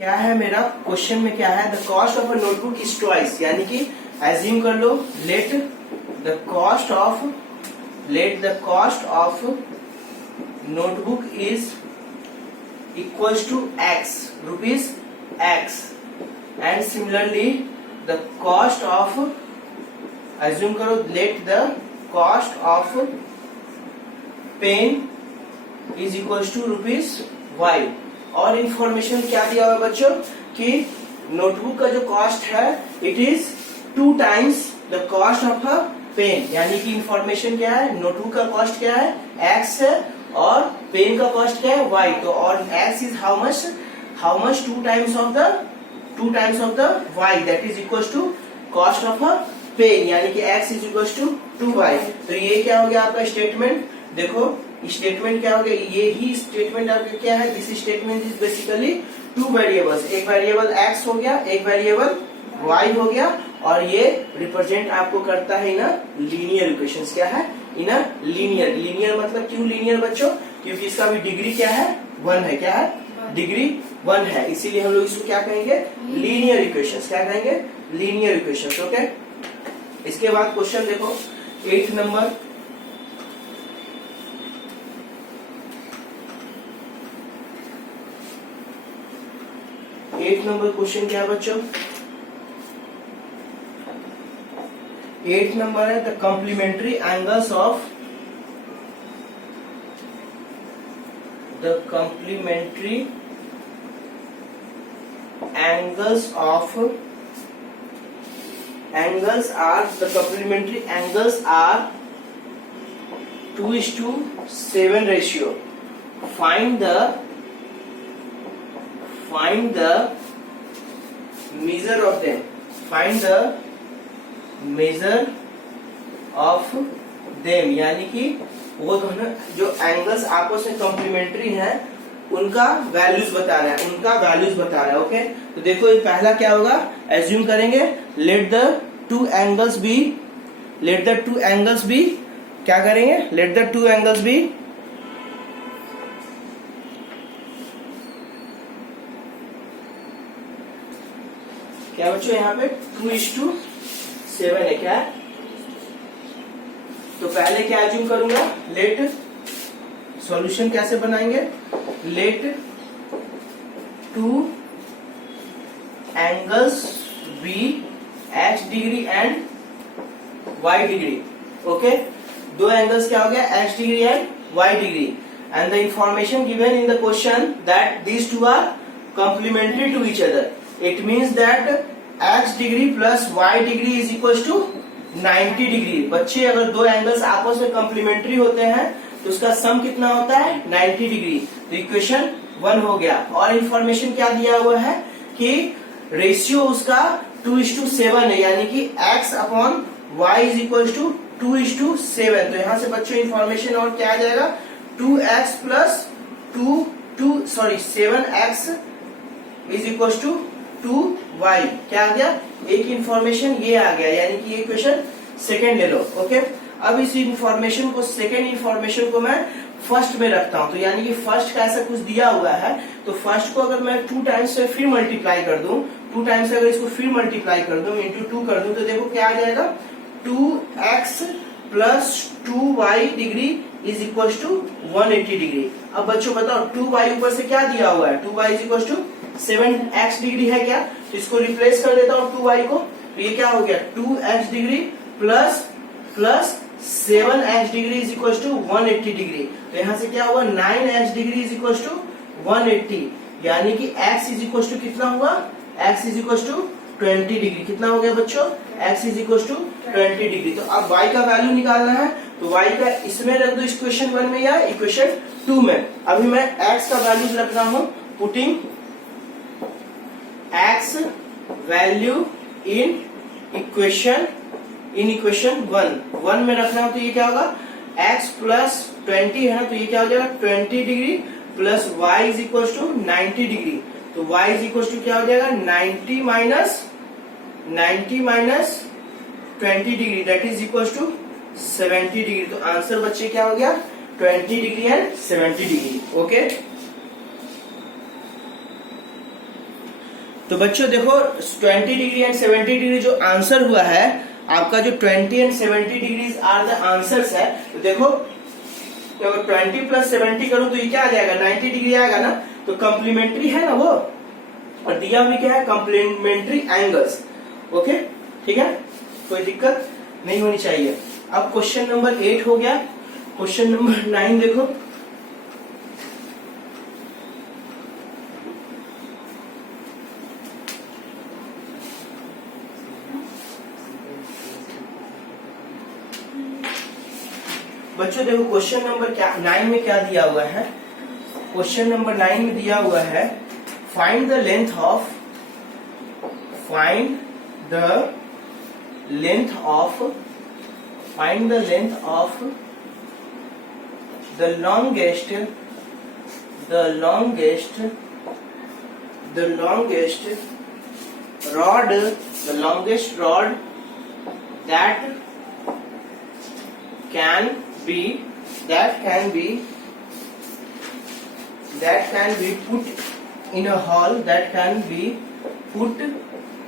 क्या है मेरा क्वेश्चन में क्या है, the cost of a notebook is twice, यानी कि एज्यूम कर लो let the cost of notebook is equals to x rupees x and similarly the cost of, assume करो let the cost of pen is equals to rupees y. और information क्या दिया हुआ बच्चों कि नोटबुक का जो कॉस्ट है it is 2 times the cost of a pen, यानी कि इंफॉर्मेशन क्या है, नोटबुक का कॉस्ट क्या है एक्स है और पेन का कॉस्ट क्या है वाई। तो और x is how much 2 times of the Y, that is equal to cost of a pen, यानी कि x is equal to 2y। तो ये क्या हो गया आपका स्टेटमेंट, देखो स्टेटमेंट क्या हो गया, ये ही स्टेटमेंट आपका क्या है, this statement is basically 2 variables, एक वेरिएबल x हो गया, एक वेरिएबल y हो गया, और ये रिप्रेजेंट आपको करता है इन लीनियर इक्वेशंस। क्या है इन लीनियर मतलब क्यों लीनियर बच्चों, क्योंकि इसका भी डिग्री क्या है 1 है, क्या है डिग्री 1 है, इसीलिए हम लोग इसको क्या कहेंगे लीनियर इक्वेशंस, क्या कहेंगे लीनियर इक्वेशंस। ओके, इसके बाद क्वेश्चन देखो 8 नंबर, क्वेश्चन क्या है बच्चों, 8 नंबर है the complementary angles of are 2:7 ratio. Find the measure of them. यानी कि वो दोनों जो एंगल्स आपस में कॉम्प्लीमेंट्री हैं उनका वैल्यूज बता रहा है। ओके, तो देखो ये पहला क्या होगा, एज्यूम करेंगे let the two angles be क्या करेंगे, let the two angles be क्या बच्चों, यहाँ पे 2:7 है क्या, तो पहले क्या एज्यूम करूंगा, लेट सॉल्यूशन कैसे बनाएंगे, let two angles be x degree and y degree. Okay, दो एंगल्स क्या हो गया x degree and y degree, and the information given in the question that these two are complementary to each other. It means that x degree plus y degree is equal to 90 degree. बच्चे अगर दो angles आपस में complementary होते हैं तो उसका सम कितना होता है 90 डिग्री। तो इक्वेशन 1 हो गया, और इंफॉर्मेशन क्या दिया हुआ है कि रेशियो उसका 2:7 है, यानी कि x upon y is equal to 2:7। तो यहाँ से बच्चों इंफॉर्मेशन और क्या आ जाएगा, 2x plus 7x is equal to 2y। क्या आ गया, एक इंफॉर्मेशन ये आ गया, यानी कि ये क्वेश्चन सेकंड ले लो। ओके, अब इस इंफॉर्मेशन को, सेकंड इंफॉर्मेशन को मैं फर्स्ट में रखता हूं, तो यानी कि फर्स्ट का ऐसा कुछ दिया हुआ है, तो फर्स्ट को अगर मैं 2 times से फिर मल्टीप्लाई कर दूं, 2 times से अगर इसको फिर मल्टीप्लाई कर दूं, इंटू 2 कर दूं, तो देखो क्या आ जाएगा, 2x plus 2y degree is equal to 180 degree. अब बच्चों बताओ 2y ऊपर से क्या दिया हुआ है, 2y is equal to 7x degree है क्या, तो इसको रिप्लेस कर देता हूँ 2y को, तो ये क्या हो गया 2x degree plus 7x degree is equal to 180 degree. तो यहाँ से क्या हुआ 9x degree is equal to 180, यानी कि x इज इक्वल टू कितना हुआ, x is equal to 20 degree. कितना हो गया बच्चों, x is equal to 20 degree. तो अब y का वैल्यू निकालना है, तो y का इसमें रख दो इक्वेशन 1 में या इक्वेशन 2 में। अभी मैं x का वैल्यू रख रहा हूँ, putting x value in equation 1 में रख रहा हूं, तो ये क्या होगा x प्लस 20 है, तो ये क्या हो जाएगा 20 degree plus y is equal to 90 degree. तो y इज इक्वल टू क्या हो जाएगा 90 minus 20 degree, that is equal to 70 degree. तो आंसर बच्चे क्या हो गया 20 डिग्री एंड 70 डिग्री। ओके, तो बच्चों देखो 20 डिग्री एंड 70 डिग्री जो आंसर हुआ है आपका, जो 20 and 70 degrees are the answers है। तो देखो अगर 20 प्लस 70 करूं तो ये क्या आ जाएगा, 90 डिग्री आएगा ना, तो कंप्लीमेंट्री है ना वो, और दिया भी क्या है, कंप्लीमेंट्री एंगल्स। ओके ठीक है, कोई दिक्कत नहीं होनी चाहिए। अब क्वेश्चन नंबर 8 हो गया। क्वेश्चन नंबर 9 देखो, बच्चों देखो क्वेश्चन नंबर 9 में क्या दिया हुआ है। क्वेश्चन नंबर 9 में दिया हुआ है find the length of the longest rod that can be put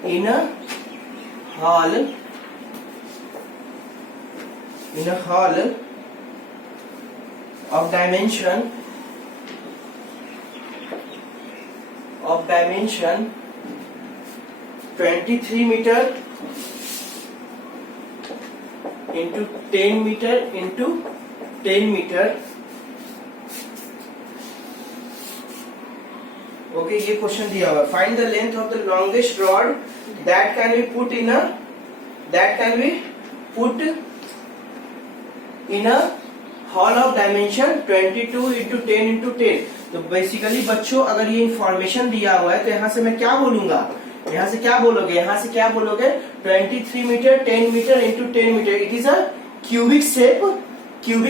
in a hall, of dimension 23 meter into 10 meter into 10 meter। Okay ये क्वेश्चन दिया हुआ है, find the length of the longest rod that can be put in a hall of dimension 22 into 10 into 10। तो basically बच्चों अगर ये information दिया हुआ है तो यहाँ से मैं क्या बोलूंगा, यहाँ से क्या बोलोगे 23 meter 10 meter into 10 meter. It is a cubic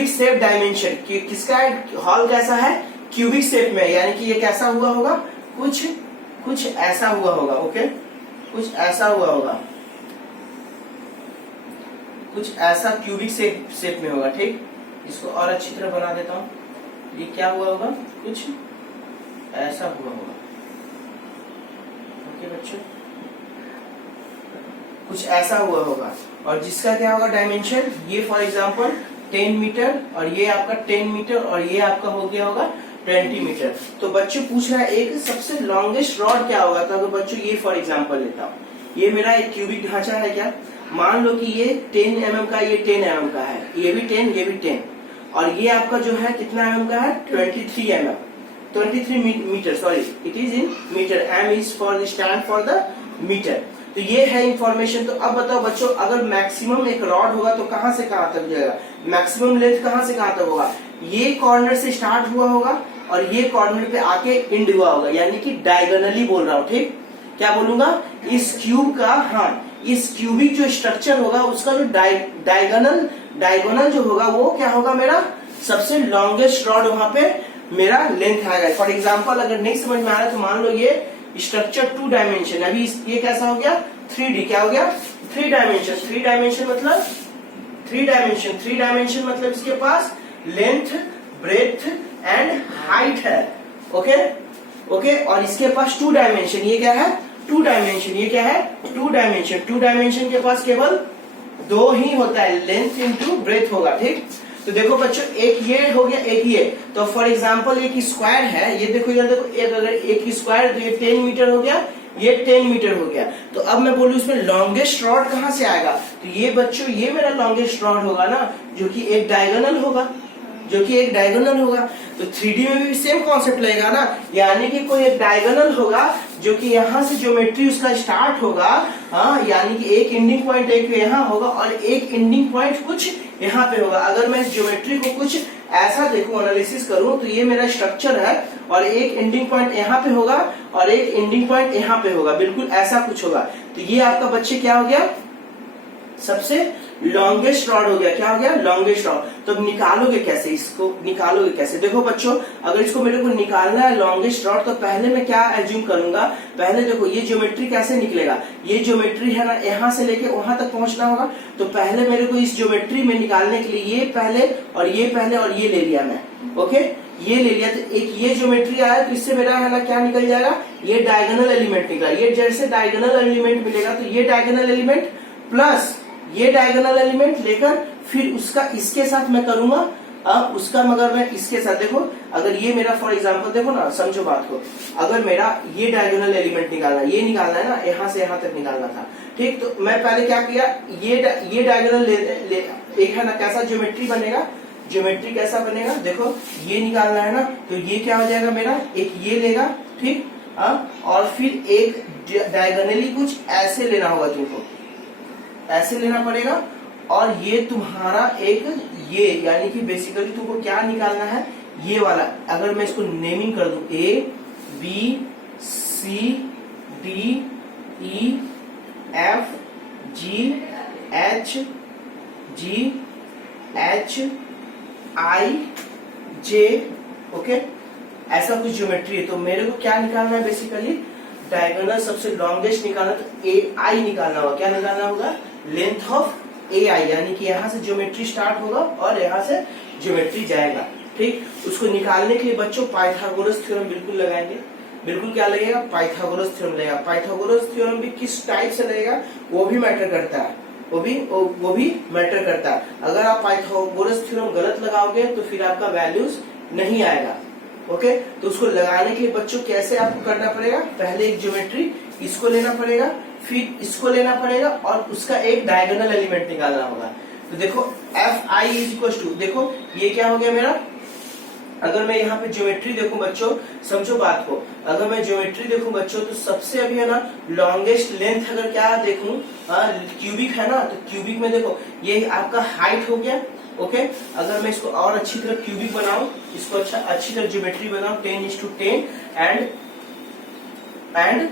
shape dimension. किसका हॉल कैसा है, क्यूबिक शेप में, यानी कि ये कैसा हुआ होगा, कुछ ऐसा हुआ होगा। ओके कुछ ऐसा हुआ होगा, कुछ ऐसा क्यूबिक शेप में होगा। ठीक, इसको और अच्छी तरह बना देता हूं। ये क्या हुआ होगा, कुछ ऐसा हुआ होगा। ओके बच्चों कुछ ऐसा हुआ होगा, और जिसका क्या होगा डायमेंशन, ये फॉर एग्जांपल 10 मीटर और ये आपका 10 मीटर और ये आपका हो गया होगा 20 मीटर। तो बच्चों पूछ रहा है एक सबसे लॉन्गेस्ट रॉड क्या होगा। तो अगर बच्चों ये फॉर एग्जांपल लेता हूँ, ये मेरा एक क्यूबिक ढांचा है क्या, मान लो कि ये 10 mm का, ये 10 mm का है, ये भी 10 ये भी 10, और ये आपका जो है कितना mm का है, 23 meter, sorry it is in meter, m is for stand for the meter. तो ये है इंफॉर्मेशन। तो अब बताओ बच्चों, अगर मैक्सिमम एक रॉड होगा तो कहां से कहां तक जाएगा, मैक्सिमम लेंथ कहां से कहां तक होगा, ये कॉर्नर से स्टार्ट हुआ होगा और ये कॉर्नर पे आके एंड हुआ होगा, यानी कि डायगोनली बोल रहा हूँ। ठीक, क्या बोलूंगा, इस क्यूब का, हाँ इस क्यूबिक जो स्ट्रक्चर होगा उसका जो डायगोनल जो होगा वो क्या होगा, मेरा सबसे लॉन्गेस्ट रॉड वहां पे मेरा लेंथ आएगा। फॉर एग्जांपल अगर नहीं समझ में आ रहा है तो मान लो ये स्ट्रक्चर 2 डायमेंशन, अभी ये कैसा हो गया 3D, क्या हो गया 3 डायमेंशन। 3 डायमेंशन मतलब इसके पास लेंथ, ब्रेथ एंड हाइट है। ओके और इसके पास 2 डायमेंशन, ये क्या है 2 डायमेंशन, ये क्या है 2 डायमेंशन। 2 डायमेंशन के पास केवल 2 ही होता है, लेंथ इंटू ब्रेथ होगा। ठीक, तो देखो बच्चों एक ये हो गया, एक ये, तो फॉर एग्जांपल एक स्क्वायर है, ये देखो इधर देखो, एक अगर एक स्क्वायर तो ये 10 मीटर हो गया, ये 10 मीटर हो गया। तो अब मैं बोलूं इसमें लॉन्गेस्ट रॉड कहां से आएगा, तो ये बच्चों ये मेरा लॉन्गेस्ट रॉड होगा ना, जो कि एक डायगोनल होगा। तो 3D में भी सेम कॉन्सेप्ट लगेगा ना, यानी कि कोई एक डायगोनल होगा जो कि यहाँ से ज्योमेट्री उसका स्टार्ट होगा, हाँ यानी कि एक एंडिंग पॉइंट एक यहाँ होगा और एक एंडिंग पॉइंट कुछ यहाँ पे होगा। अगर मैं इस ज्योमेट्री को कुछ ऐसा देखूं, एनालिसिस करूं, तो ये मेरा स्ट्रक्चर है और एक एंडिंग पॉइंट यहाँ पे होगा और एक एंडिंग पॉइंट यहाँ पे होगा, बिल्कुल ऐसा कुछ होगा। तो ये आपका बच्चे क्या हो गया, सबसे लॉन्गेस्ट रॉड हो गया। क्या हो गया, लॉन्गेस्ट रॉड। तो अब निकालोगे कैसे, इसको निकालोगे कैसे, देखो बच्चों अगर इसको मेरे को निकालना है लॉन्गेस्ट रॉड, तो पहले मैं क्या एज्यूम करूंगा, पहले देखो ये ज्योमेट्री कैसे निकलेगा, ये ज्योमेट्री है ना, यहाँ से लेके वहां तक पहुंचना होगा। तो पहले मेरे को इस ज्योमेट्री में निकालने के लिए ये पहले और ये ले लिया मैं। ओके ये ले लिया तो एक ये ज्योमेट्री आया, तो इससे मेरा है ना क्या निकल जाएगा, ये डायगोनल एलिमेंट निकला। ये जैसे डायगोनल एलिमेंट मिलेगा तो ये डायगोनल एलिमेंट प्लस ये डायगोनल एलिमेंट लेकर फिर उसका इसके साथ मैं करूंगा। अब उसका मगर मैं इसके साथ देखो, अगर ये मेरा फॉर एग्जांपल देखो ना, समझो बात को, अगर मेरा ये डायगोनल एलिमेंट निकालना, ये निकालना है ना, यहाँ से यहाँ तक निकालना था, ठीक। तो मैं पहले क्या किया, ये डायगोनल एक है ना कैसा ज्योमेट्री बनेगा, ज्योमेट्री कैसा बनेगा देखो, ये निकालना है ना, तो ये क्या हो जाएगा मेरा, एक ये लेगा, ठीक। और फिर एक डायगोनली कुछ ऐसे लेना होगा तुमको, ऐसे लेना पड़ेगा। और ये तुम्हारा एक ये, यानी कि बेसिकली तुमको क्या निकालना है, ये वाला। अगर मैं इसको नेमिंग कर दूं, A B C D E F G H I J, okay, ऐसा कुछ ज्योमेट्री है। तो मेरे को क्या निकालना है, बेसिकली डायगोनल सबसे लॉन्गेस्ट निकालना, तो ए आई निकालना होगा। क्या निकालना होगा, लेंथ ऑफ ए आई, यानी कि यहाँ से ज्योमेट्री स्टार्ट होगा और यहाँ से ज्योमेट्री जाएगा, ठीक। उसको निकालने के लिए बच्चों पाइथागोरस थ्योरम बिल्कुल लगाएंगे। बिल्कुल क्या लगेगा, पाइथागोरस थ्योरम लगेगा। पाइथागोरस थ्योरम भी किस टाइप से लगेगा वो भी मैटर करता है, वो भी मैटर करता है। अगर आप पाइथागोरस थ्योरम गलत लगाओगे तो फिर आपका वैल्यूज नहीं आएगा, ओके। तो उसको लगाने के लिए बच्चों कैसे आपको करना पड़ेगा, पहले एक ज्योमेट्री इसको लेना पड़ेगा, फिर इसको लेना पड़ेगा और उसका एक डायगोनल एलिमेंट निकालना होगा। तो देखो F I is equal to, देखो ये क्या हो गया मेरा, अगर मैं यहाँ पे ज्योमेट्री देखूं बच्चों, समझो बात को, अगर मैं ज्योमेट्री देखूं बच्चों, तो सबसे अभी है ना लॉन्गेस्ट लेंथ अगर क्या देखूं, क्यूबिक है ना, तो क्यूबिक में देखो ये आपका हाइट हो गया, ओके। अगर मैं इसको और अच्छी तरह क्यूबिक बनाऊं, इसको अच्छी तरह ज्योमेट्री बनाऊं, 10:10 एंड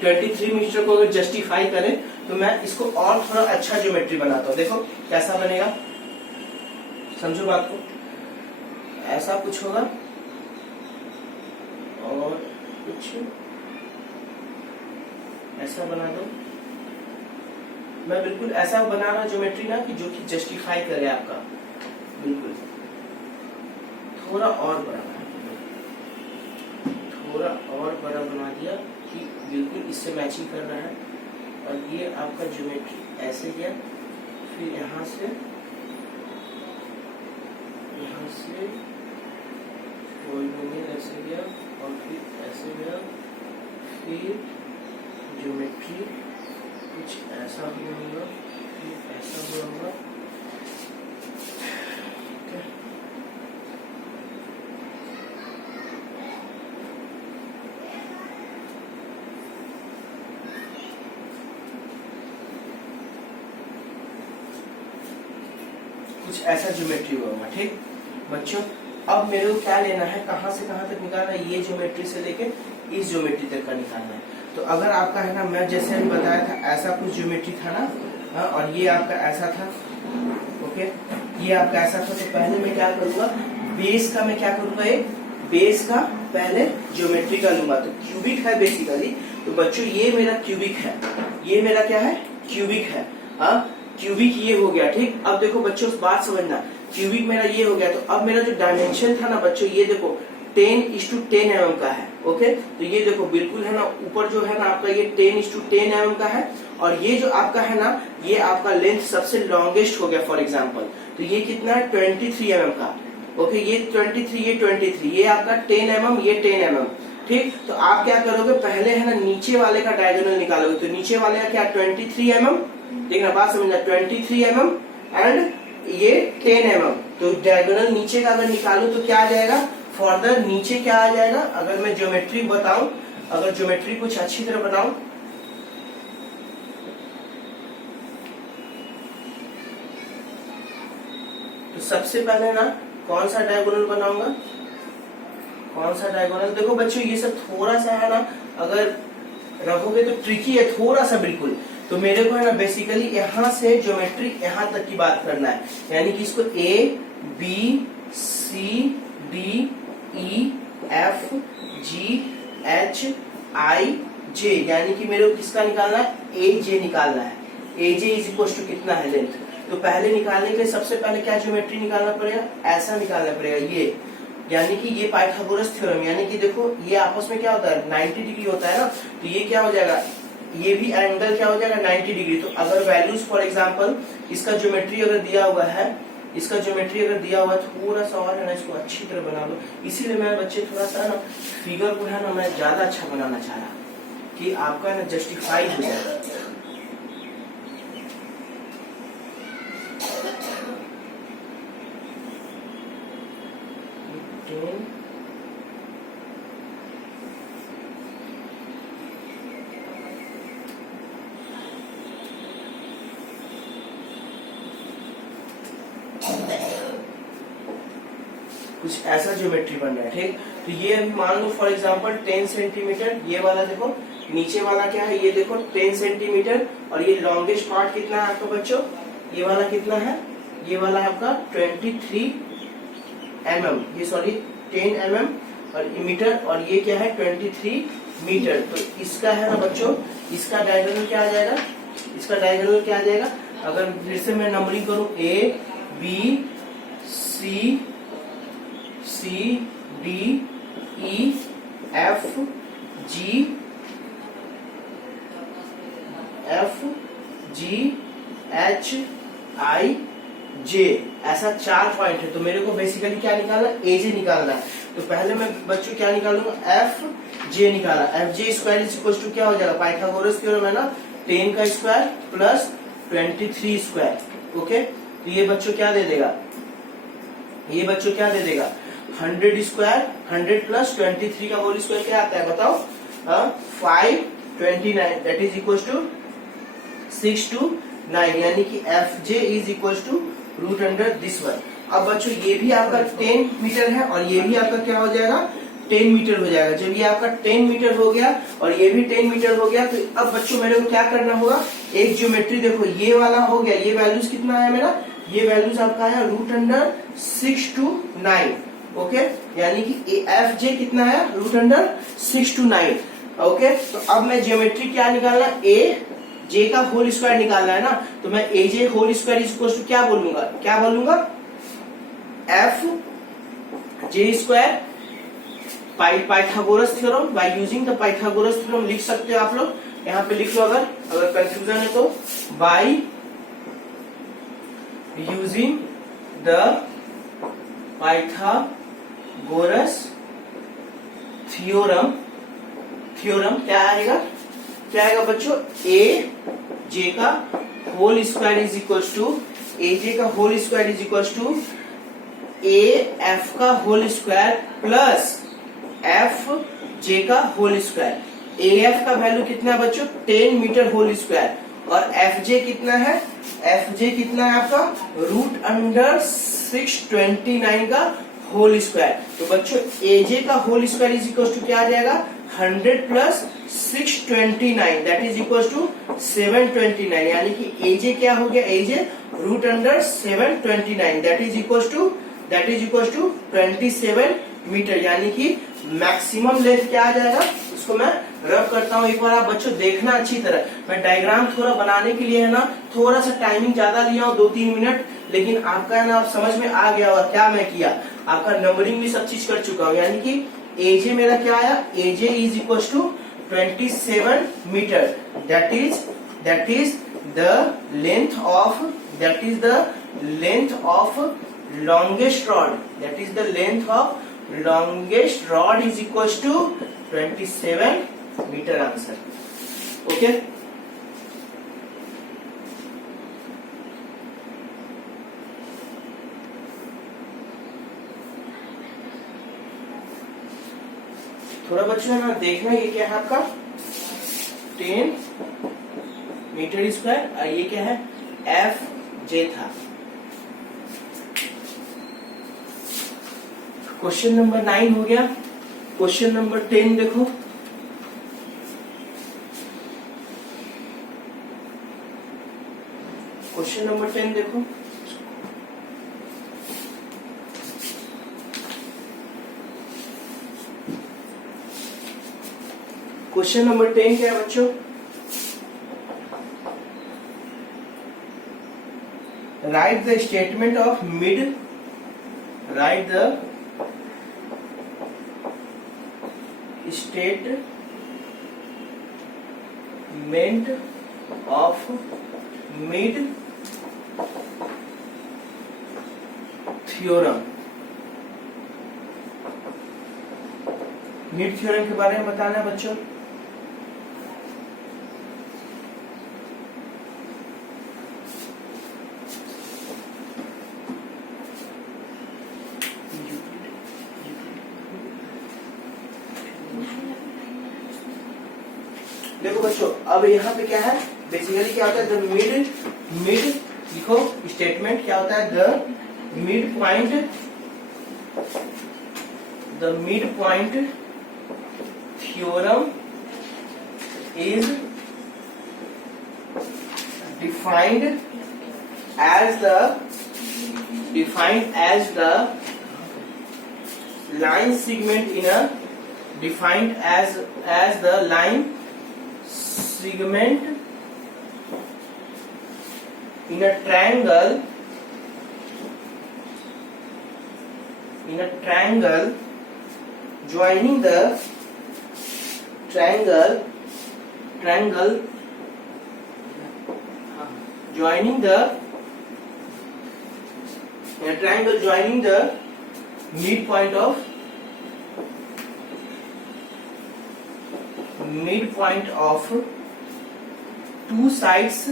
23 मीटर को अगर जस्टिफाई करें, तो मैं इसको और थोड़ा अच्छा ज्योमेट्री बनाता हूँ। देखो कैसा बनेगा, समझो बात को, ऐसा कुछ होगा और कुछ ऐसा बना दो। मैं बिल्कुल ऐसा बना रहा ज्योमेट्री ना कि जो कि जस्टिफाई करे आपका, बिल्कुल थोड़ा और बड़ा बना दिया कि बिल्कुल इससे मैचिंग कर रहा है। और ये आपका ज्योमेट्री ऐसे गया, फिर यहाँ से पॉलिनोमियल ऐसे गया और फिर ऐसे गया, फिर ज्योमेट्री कुछ ऐसा होगा, फिर ऐसा होगा, कुछ ऐसा ज्योमेट्री होगा, ठीक बच्चों। अब मेरे को क्या लेना है, कहां से कहां तक निकालना है, ये ज्योमेट्री से लेके इस ज्योमेट्री तक का निकालना है। तो अगर आपका है ना, मैं जैसे अभी बताया था ऐसा कुछ ज्योमेट्री था ना, और ये आपका ऐसा था, ओके, ये आपका ऐसा था। तो पहले मैं क्या करूंगा, बेस का मैं क्या करूंगा, एक बेस का पहले ज्योमेट्री का लूंगा। तो क्यूबिक है बेसिकली, तो बच्चों ये मेरा क्यूबिक है, ये मेरा क्या है, क्यूबिक है। क्यूबिक ये हो गया, ठीक। अब देखो बच्चों बात समझना, क्यूबिक मेरा ये हो गया। तो अब मेरा जो डायमेंशन था ना बच्चों, ये देखो 10:10 mm का है, ओके। तो ये देखो बिल्कुल है ना, ऊपर जो है ना आपका ये 10:10 mm का है, और ये जो आपका है ना, ये आपका लेंथ सबसे लॉन्गेस्ट हो गया फॉर एग्जाम्पल। तो ये कितना है, 23 mm का, ओके। ये 23, ये आपका 10 mm, ये 10 mm, ठीक। तो आप क्या करोगे, पहले है ना नीचे वाले का डायगोनल निकालोगे। तो नीचे वाले का क्या, 23 mm, देखना बात समझना, 23 mm एंड ये 10 mm। तो डायगोनल नीचे का अगर निकालू तो क्या आ जाएगा, फर्दर नीचे क्या आ जाएगा, अगर मैं ज्योमेट्री बताऊं, अगर ज्योमेट्री कुछ अच्छी तरह बनाऊं, तो सबसे पहले ना कौन सा डायगोनल बनाऊंगा, कौन सा डायगोनल। देखो बच्चों ये सब थोड़ा सा है ना, अगर रखोगे तो ट्रिकी है थोड़ा सा बिल्कुल। तो मेरे को है ना बेसिकली यहाँ से ज्योमेट्री यहाँ तक की बात करना है, यानी कि इसको A B C D E F G H I J, यानी कि मेरे को किसका निकालना है, ए जे निकालना है। ए जे इज इक्वल टू कितना है, लेंथ। तो पहले निकालने के लिए सबसे पहले क्या ज्योमेट्री निकालना पड़ेगा, ऐसा निकालना पड़ेगा ये, यानी कि ये पाइथागोरस थ्योरम, यानी कि देखो ये आपस में क्या होता है 90 डिग्री होता है ना, तो ये क्या हो जाएगा, ये भी एंगल क्या हो जाएगा 90 डिग्री। तो अगर वैल्यूज फॉर एग्जांपल इसका ज्योमेट्री अगर दिया हुआ है, इसका ज्योमेट्री अगर दिया हुआ है, थोड़ा सा और है ना इसको अच्छी तरह बना लो। इसीलिए मैं बच्चे थोड़ा सा ना फिगर को है ना मैं ज्यादा अच्छा बनाना चाह रहा कि आपका ना जस्टिफाई हो जाए। कुछ ऐसा ज्योमेट्री बन रहा है, ठीक। तो ये अभी मान लो फॉर एग्जांपल 10 सेंटीमीटर, ये वाला देखो नीचे वाला क्या है, ये देखो 10 सेंटीमीटर, और ये लॉन्गेस्ट पार्ट कितना है आपका बच्चों, ये वाला कितना है, ये वाला है आपका 23 mm, ये सॉरी 10 mm और मीटर, और ये क्या है 23 मीटर। तो इसका है ना बच्चों, इसका डायगोनल क्या आ जाएगा, इसका डायगोनल क्या आ जाएगा, अगर फिर से मैं नंबरिंग करूं A B C C D E F G H I J, ऐसा 4 पॉइंट है। तो मेरे को बेसिकली क्या निकालना है, AJ निकालना है। तो पहले मैं बच्चों क्या निकालूंगा, FJ निकाला, FJ square is equal to क्या हो जाएगा, पाइथागोरस थ्योरम है ना, 10 का स्क्वायर प्लस 23 स्क्वायर। ओके, तो ये बच्चों क्या दे देगा, ये बच्चों क्या दे देगा 100 स्क्वायर, 100 प्लस 23 का होल स्क्वायर क्या आता है बताओ, 529, दैट इज इक्वल टू 629, यानी कि FJ is equal to root under this one. अब बच्चों ये भी आपका 10 मीटर है और ये भी आपका क्या हो जाएगा 10 मीटर हो जाएगा। जब ये आपका 10 मीटर हो गया और ये भी 10 मीटर हो गया, तो अब बच्चों मेरे को क्या करना होगा, एक ज्योमेट्री देखो ये वाला हो गया, ये वैल्यूज कितना है मेरा, ये वैल्यूज आपका है रूट अंडर 6 to 9। ओके, यानी कि FJ कितना है रूट अंडर 6 to 9। ओके, तो अब मैं ज्योमेट्री क्या निकालना, AJ का होल स्क्वायर निकालना है ना, तो मैं AJ whole square is equal to क्या बोलूंगा, क्या बोलूंगा, FJ square Pythagoras theorem, by using the Pythagoras theorem लिख सकते हो आप लोग, यहाँ पे लिख लो अगर कंफ्यूजन है तो, by using the Pythagoras theorem, क्या आएगा, क्या आएगा बच्चों, AJ का whole square is equal to, AJ का whole square is equal to AF का होल स्क्वायर प्लस FJ का होल स्क्वायर। AF का वैल्यू कितना है बच्चों 10 मीटर होल स्क्वायर, और FJ कितना है, FJ कितना है आपका रूट अंडर 629 का होल स्क्वायर। तो बच्चों AJ का whole square is equal to क्या आ जाएगा 100 plus 629, that is equal to 729, यानी कि AJ क्या हो गया, AJ root under 729, that is equal to 27 meter, यानी कि मैक्सिमम लेंथ क्या आ जाएगा, उसको मैं रब करता हूँ, एक बार आप बच्चों देखना अच्छी तरह। मैं डायग्राम थोड़ा बनाने के लिए है ना थोड़ा सा टाइमिंग ज्यादा लिया हूँ 2-3 मिनट, लेकिन आपका है ना आप समझ में आ गया और क्या मैं किया, आपका नंबरिंग भी सब चीज कर चुका हूँ। यानी कि AJ मेरा क्या आया, AJ is equal to 27 meter, that is the length of longest rod, that is the length of longest rod is equals to 27 meter answer। okay, थोड़ा बच्चों है ना देखना, ये क्या है आपका 10 मीटर स्क्वायर और ये क्या है FJ था। क्वेश्चन नंबर 9 हो गया। क्वेश्चन नंबर 10 देखो, क्वेश्चन नंबर 10 देखो, क्वेश्चन नंबर 10 क्या है बच्चों, right the statement of mid statement of mid theorem. Mid theorem के बारे में बताना है बच्चों। देखो बच्चों, अब यहाँ पे क्या है, बेसिकली क्या होता है, द मिड लिखो, स्टेटमेंट क्या होता है, the mid point theorem is defined as the line segment in a triangle joining the midpoint of two sides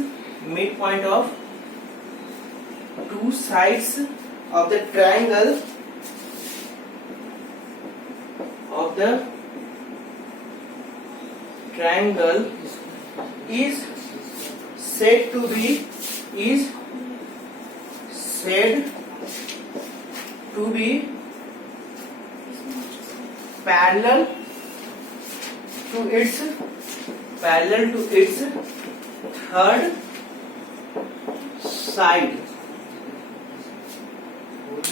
of the triangle is said to be parallel to its third side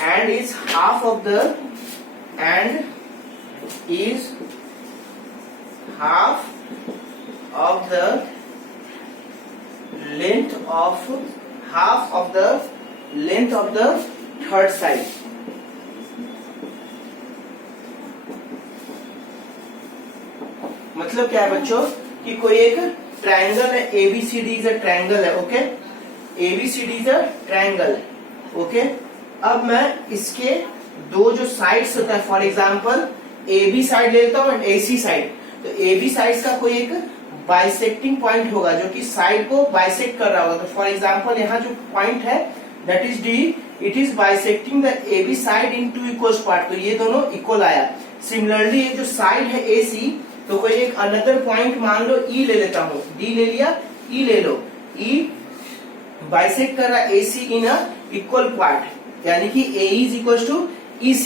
and is half of the length of the third side। मतलब क्या है बच्चों कि कोई एक triangle है, ABCD is a triangle है, okay, ABCD is a triangle है, ओके। अब मैं इसके दो जो साइड्स होता है, फॉर एग्जांपल AB साइड लेता हूँ एंड AC साइड, तो AB साइड का कोई एक बाइसेक्टिंग पॉइंट होगा जो कि साइड को बाइसेक्ट कर रहा होगा। तो फॉर एग्जांपल यहाँ जो पॉइंट है that is D, it is bisecting the AB side in two equal part, तो ये दोनों इक्वल आया। सिमिलरली ये जो साइड है AC, तो कोई एक अनदर पॉइंट मान लो E ले लेता हूँ, D ले लिया, E ले लो, E बाइसेक्ट कर रहा है AC in a equal part, यानी कि AE is equal to EC।